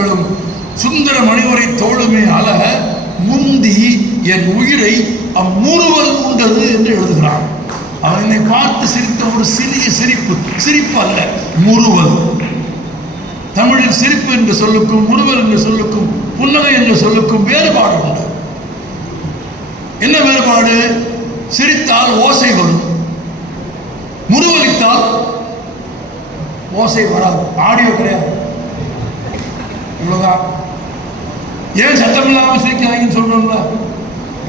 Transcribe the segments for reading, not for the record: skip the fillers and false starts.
கண்களும் சுந்தர மணிவரை தோளுமே அல முந்தி என் உயிரை அம்முறுவல் உண்டது என்று எழுதுகிறான். அவன் என்னை பார்த்து சிரித்த ஒரு சிறிய சிரிப்பு அல்ல, முறுவல். தமிழில் சிரிப்பு என்று சொல்லுக்கும் முறுவல் என்று சொல்லுக்கும் புன்னகை என்று சொல்லுக்கும் வேறுபாடு உண்டு. என்ன வேறுபாடு? சிரித்தால் ஓசை வரும், முறுவலித்தால் ஓசை வராது, ஆடியோ கிடையாது. இவ்வளவுதான். ஏன் சத்தமில்லாமல் சிரிக்காதீங்கன்னு சொல்றோம்ல?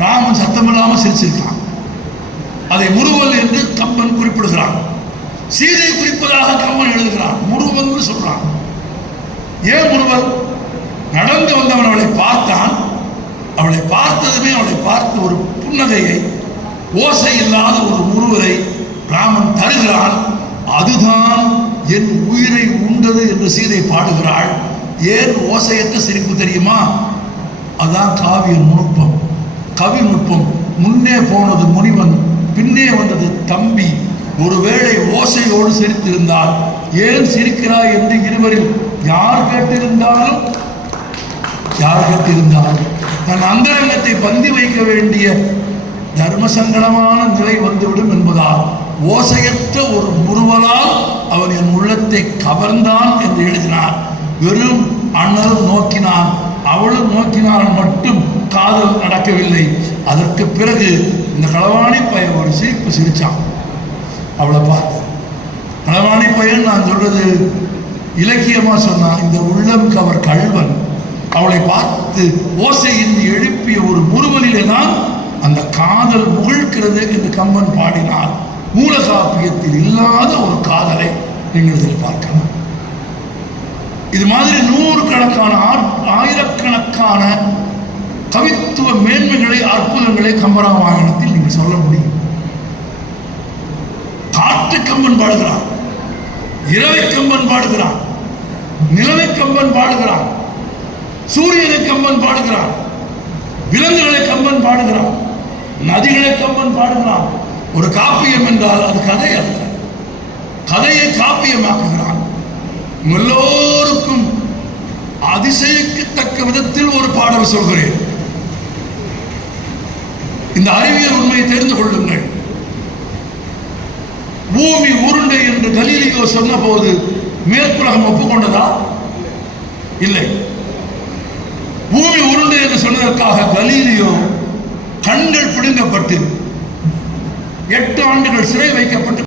ராமன் சத்தமில்லாமல் சிரிச்சிருக்கான். அதை முறுவல் என்று கம்பன் குறிப்பிடுகிறான். சீதை குறிப்பதாக கம்பன் எழுதுகிறான், முறுவல் சொல்றான். ஏன் முறுவல்? நடந்து வந்தவன் அவளை பார்த்தான். அவளை பார்த்ததுமே அவளை பார்த்து ஒரு புன்னகையை, ஓசை இல்லாத ஒரு முறுவலை ராமன் தருகிறான். அதுதான் என் உயிரை உண்டது என்று சீதை பாடுகிறாள். ஏன் ஓசையற்ற சிரிப்பு தெரியுமா? அதான் காவிய நுட்பம், கவி நுட்பம். முன்னே போனது முனிவன், பின்னே வந்தது தம்பி. ஒருவேளை ஓசையோடு சிரித்திருந்தால் ஏன் சிரிக்கிறாய் என்று இருவரில் யார் கேட்டிருந்தாலும் தன் அந்தரங்கத்தை பந்தி வைக்க வேண்டிய தர்ம சங்கடமான நிலை வந்துவிடும் என்பதால் ஓசையற்ற ஒரு முறுவலால் அவன் என் உள்ளத்தை கவர்ந்தான் என்று எழுதினார். வெறும் அண்ணலும் நோக்கினான், அவளும் நோக்கினால் மட்டும் காதல் நடக்கவில்லை. அதற்கு பிறகு இந்த களவாணி பையன் ஒரு சிரிப்பு சிரிச்சான். அவளை பார்த்து களவாணி பையன் நான் சொல்றது இலக்கியமா சொன்னான். இந்த உள்ளம் கவர் கள்வன் அவளை பார்த்து ஓசையின்றி எழுப்பிய ஒரு முறுவலிலே தான் அந்த காதல் முகிழ்கிறது என்று கம்பன் பாடினார். மூலகாப்பியத்தில் இல்லாத ஒரு காதலை நீங்கள் இதில் பார்க்கலாம். இது மாதிரி நூறுக்கணக்கான ஆயிரக்கணக்கான கவித்துவ மேன்மைகளை, அற்புதங்களை கம்பராமாயணத்தில் நீங்கள் சொல்ல முடியும். காற்று கம்பன் பாடுகிறான், இரவை கம்பன் பாடுகிறான், நிலவை கம்பன் பாடுகிறான், சூரியனை கம்பன் பாடுகிறான், விலங்குகளை கம்பன் பாடுகிறான், நதிகளை கம்பன் பாடுகிறான். ஒரு காப்பியம் என்றால் அது கதை அல்ல, கதையை காப்பியமாக்குகிறான். எல்லோருக்கும் அதிசயிக்கத்தக்க விதத்தில் ஒரு பாடல் சொல்கிறேன். இந்த அறிவியல் உண்மையை தெரிந்து கொள்ளுங்கள். பூமி உருண்டை என்று கலீலியோ சொன்ன போது மேற்குலகம் ஒப்புக்கொண்டதா? இல்லை. பூமி உருண்டை என்று சொன்னதற்காக கலீலியோ கண்கள் பிடுங்கப்பட்டு 8 ஆண்டுகள் சிறை வைக்கப்பட்டு